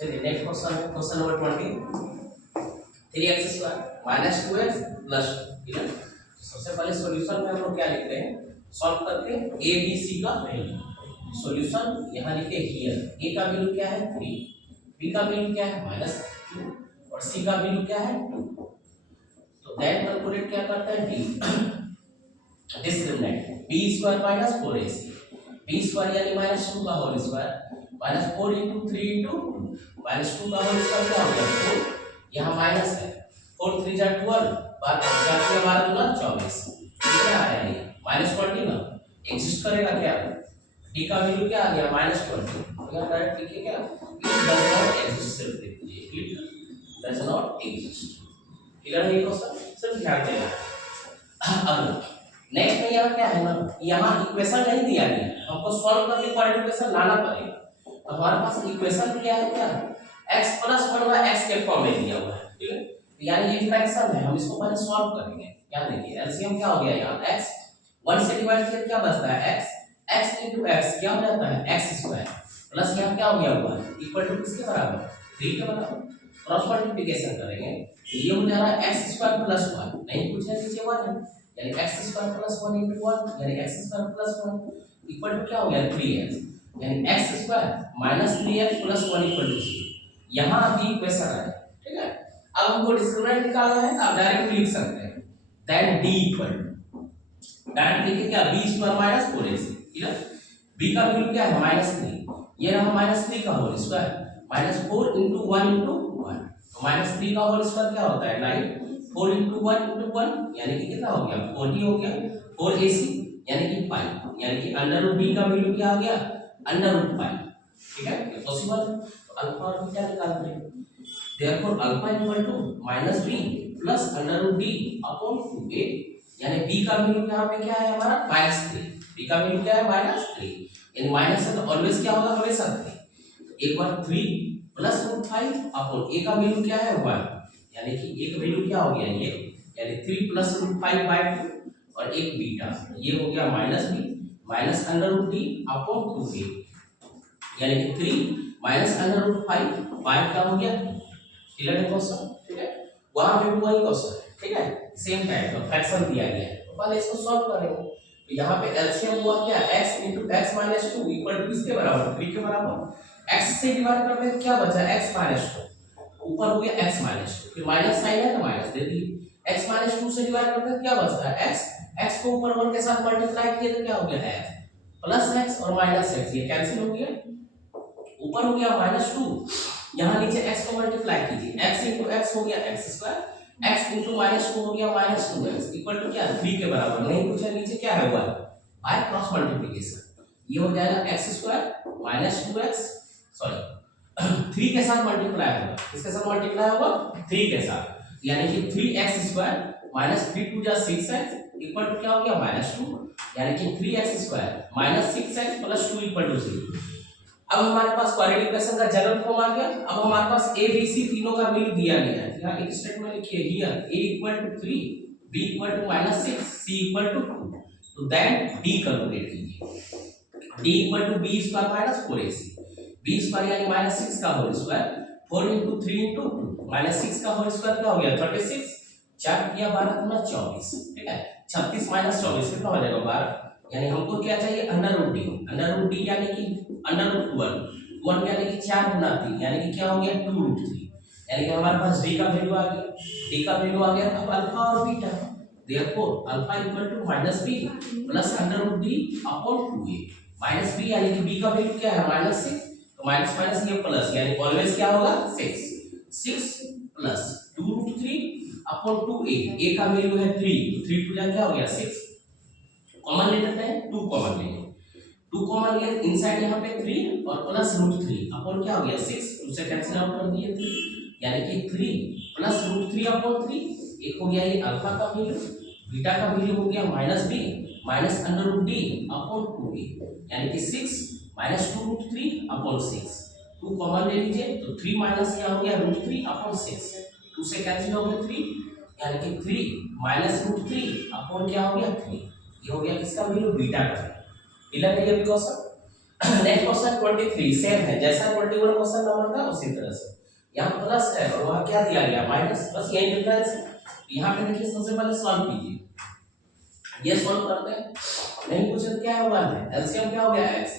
चलिए next question है question number 23 x² minus 2x plus 2। सबसे पहले सॉल्यूशन में हम लोग क्या लिख रहे हैं, सॉल्व करके a b c का वैल्यू सॉल्यूशन यहाँ लिखे हियर। a का वैल्यू क्या है 3, b का वैल्यू क्या है -2 और c का वैल्यू क्या है 2। तो दैट कैलकुलेट क्या करता है d discriminant b² minus 4ac b² यानी -2 का होल स्क्वायर माइनस 4 × 3 × 2 -2 का होल स्क्वायर क्या हो गया 4, यहाँ माइनस है 4 3 जा 12 12 24 कितना आया ये -20 ना एग्जिस्ट करेगा क्या d का वैल्यू क्या आ गया -20। तो यहाँ डायरेक्ट लिखिए क्या इट डज नॉट एग्जिस्ट, सिर्फ लिख दीजिए it does not exist. Clear है ये क्वेश्चन, सिर्फ ध्यान देना। अब नेक्स्ट में यहाँ क्या है ना, यहाँ इक्वेशन नहीं दिया गया, हमको सॉल्व करके क्वाड्रेटिक इक्वेशन लाना पड़ेगा। तो हमारे पास इक्वेशन दिया है क्या x + 1 x के फॉर्म में दिया हुआ है, ठीक है। यानी ये फ्रैक्शन है, हम इसको पहले सॉल्व करेंगे। क्या देखिए एलसीएम क्या हो गया यहाँ x 1 से डिवाइड किया क्या बचता है x × x क्या हो जाता है x² प्लस यहाँ क्या हो गया हुआ इक्वल टू किसके बराबर 3 के बराबर। क्रॉस मल्टीप्लिकेशन करेंगे ये हो जा रहा है x² + 1 नहीं पूछे नीचे 1 है यानी x² + 1 × 1 यानी x² + 1 इक्वल टू क्या हो गया 3x यानी x² - 3x + 1 = 0। यहाँ दी इक्वेशन है, ठीक है। अब हमको डिस्क्रिमिनेंट निकालना है, आप डायरेक्ट लिख सकते हैं देन d = डायरेक्ट लिखिए क्या b² - 4ac, ठीक है। b का वैल्यू क्या है -3, ये रहा -3 का होल स्क्वायर -4 × 1 × 1 तो -3 का होल स्क्वायर क्या होता है 9 4 × 1 × 1 यानी कि कितना हो गया 4 ही हो गया 4ac यानी कि 5 यानी कि √b का वैल्यू क्या आ गया √5, ठीक है। ये पॉसिबल तो अल्फा और बीटा निकालते हैं। देयरफॉर अल्फा = -b + √d/2a यानी b का वैल्यू यहाँ पे क्या है हमारा -3, b का वैल्यू क्या है -3 यानी माइनस है तो ऑलवेज क्या होगा हमेशा 3। तो एक बार 3 + √5 a का वैल्यू क्या है 1 यानी कि एक वैल्यू क्या हो गया ये यानी 3 + √5/2 और एक बीटा ये हो गया -b -√d/2a यानी कि 3 -√5 क्या हो गया। क्लियर है क्वेश्चन, ठीक है। वहां पे भी वही क्वेश्चन है, ठीक है, सेम टाइप का फ्रैक्शन दिया गया है तो पहले इसको सॉल्व करेंगे। तो यहाँ पे एलसीएम हुआ क्या x × x - 2 = किसके बराबर 3 के बराबर। x से डिवाइड करने में क्या बचा x - 2 ऊपर हो गया x - 2 फिर माइनस साइन है तो माइनस दे दिए x - 2 से डिवाइड करने में क्या बचता है x को ऊपर 1 के साथ मल्टीप्लाई किए तो क्या हो गया x +x और -x ये कैंसिल हो गया, ऊपर हो गया -2 यहाँ नीचे x को मल्टीप्लाई कीजिए x × x हो गया x² x × -2 हो गया -2x इक्वल टू क्या 3 के बराबर। नहीं पूछा नीचे क्या है हुआ बाय क्रॉस मल्टीप्लिकेशन ये हो जाएगा x² - 2x सॉरी 3 के साथ मल्टीप्लाई होगा, किसके साथ मल्टीप्लाई होगा 3 के साथ यानी कि 3x² - 3 × 2 = 6x इक्वल टू क्या हो गया -2 यानी कि 3x² - 6x + 2 = 0। अब हमारे पास क्वाड्रेटिक इक्वेशन का जनरल फॉर्म आ गया। अब हमारे पास a b c तीनों का वैल्यू दिया गया है। यहाँ एक स्टेटमेंट लिखिए हियर a = 3 b = -6 c = 2 तो देन d कैलकुलेट कीजिए d = b² - 4ac b² यानी -6 का होल स्क्वायर 4 × 3 × 2 -6 का होल स्क्वायर क्या हो गया 36 4 किया 12 × 24, ठीक है। 36 - 24 कितना हो जाएगा 12 यानी हमको क्या चाहिए √d यानी कि √1 यानी कि 4 × 3 यानी कि क्या हो गया 2√3 यानी कि हमारे पास d का वैल्यू आ गया। d का वैल्यू आ गया अब अल्फा और beta therefore alpha = -b + √d/2a -b यानी कि b का वैल्यू क्या है -6 तो माइनस माइनस ये प्लस यानी ऑलवेज क्या होगा 6 + 2√3/2a a का वैल्यू है 3 तो 3 2 क्या हो गया 6 कॉमन ले लेते हैं 2 कॉमन ले 2 कॉमन ले इनसाइड यहाँ पे 3 और प्लस √3 अपन क्या हो गया 6 2 से कैंसिल आउट कर दिए 3 यानी कि 3 + √3/3 एक हो गया ये अल्फा का वैल्यू बीटा का वैल्यू हो गया -b -√d/2a यानी कि 6 - 2√3/6 2 कॉमन ले लीजिए तो 3 माइनस क्या हो गया √3/6 2 से कैंसिल हो गया 3 यानी कि 3 - √3 क्या हो गया 3 ये हो गया किसका वैल्यू बीटा का। क्लियर है ये क्वेश्चन। नेक्स्ट क्वेश्चन 23 सेम है जैसा 21 क्वेश्चन नंबर था उसी इसी तरह से यहाँ प्लस है और वहाँ क्या दिया गया माइनस, बस यही डिफरेंस है। यहाँ पे देखिए सबसे पहले सॉल्व कीजिए, ये सॉल्व करते हैं, नहीं पूछे तो क्या है 1 है, एलसीएम क्या हो गया x,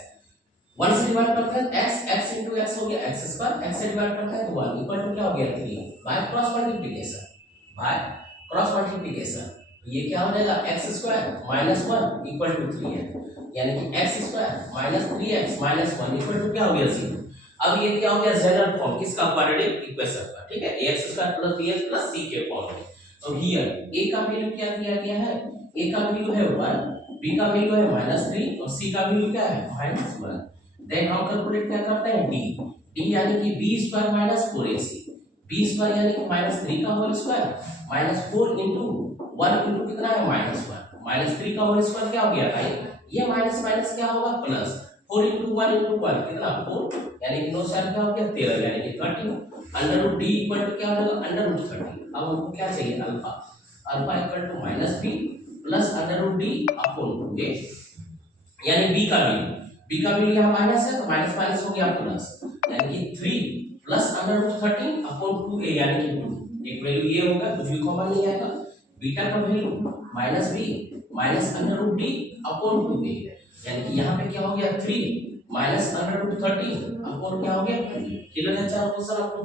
1 से डिवाइड करते हैं x, x into x हो गया x स्क्वायर, x से डिवाइड करते हैं तो 1 इक्वल टू क्या हो गया 3 by cross multiplication, by cross multiplication ये क्या हो जाएगा x square minus 1 equal to 3 है, यानी कि x square minus 3x minus 1 equal to क्या हो गया 0। अब ये क्या हो गया जनरल फॉर्म किसका क्वाड्रेटिक इक्वेशन का, ठीक है, ax square plus bx plus c के फॉर्म में। तो हियर a का वैल्यू क्या दिया गया है, a का वैल्यू है 1, b का वैल्यू है -3 और c का वैल्यू क्या है -1। देन हम कैलकुलेट क्या करते हैं d यानी कि b square minus 4ac, b square यानी कि -3 का whole square minus 4 into 1 into कितना है -1, -3 का होल स्क्वायर क्या हो गया भाई, ये माइनस माइनस क्या होगा प्लस, 4 into 1 into 1 कितना 4, यानी कि 9 से क्या हो गया 13, यानी कि 30 under root d equal to क्या हो जाएगा अंडर रूट 30। अब हमको क्या चाहिए alpha, alpha equal to -b plus under root d upon 2a, यानी b का वैल्यू यहाँ माइनस है तो माइनस माइनस हो गया प्लस, यानी कि 3 plus under root 30 upon 2a यानी कि 2, एक वैल्यू ये होगा कुछ भी कॉमन नहीं आएगा, बीटा का value -b minus under root d upon 2a, यानी कि यहाँ पे क्या हो गया 3 माइनस अंडर रूट 30 अपॉन क्या हो गया, क्लियर है चार क्वेश्चन आपको।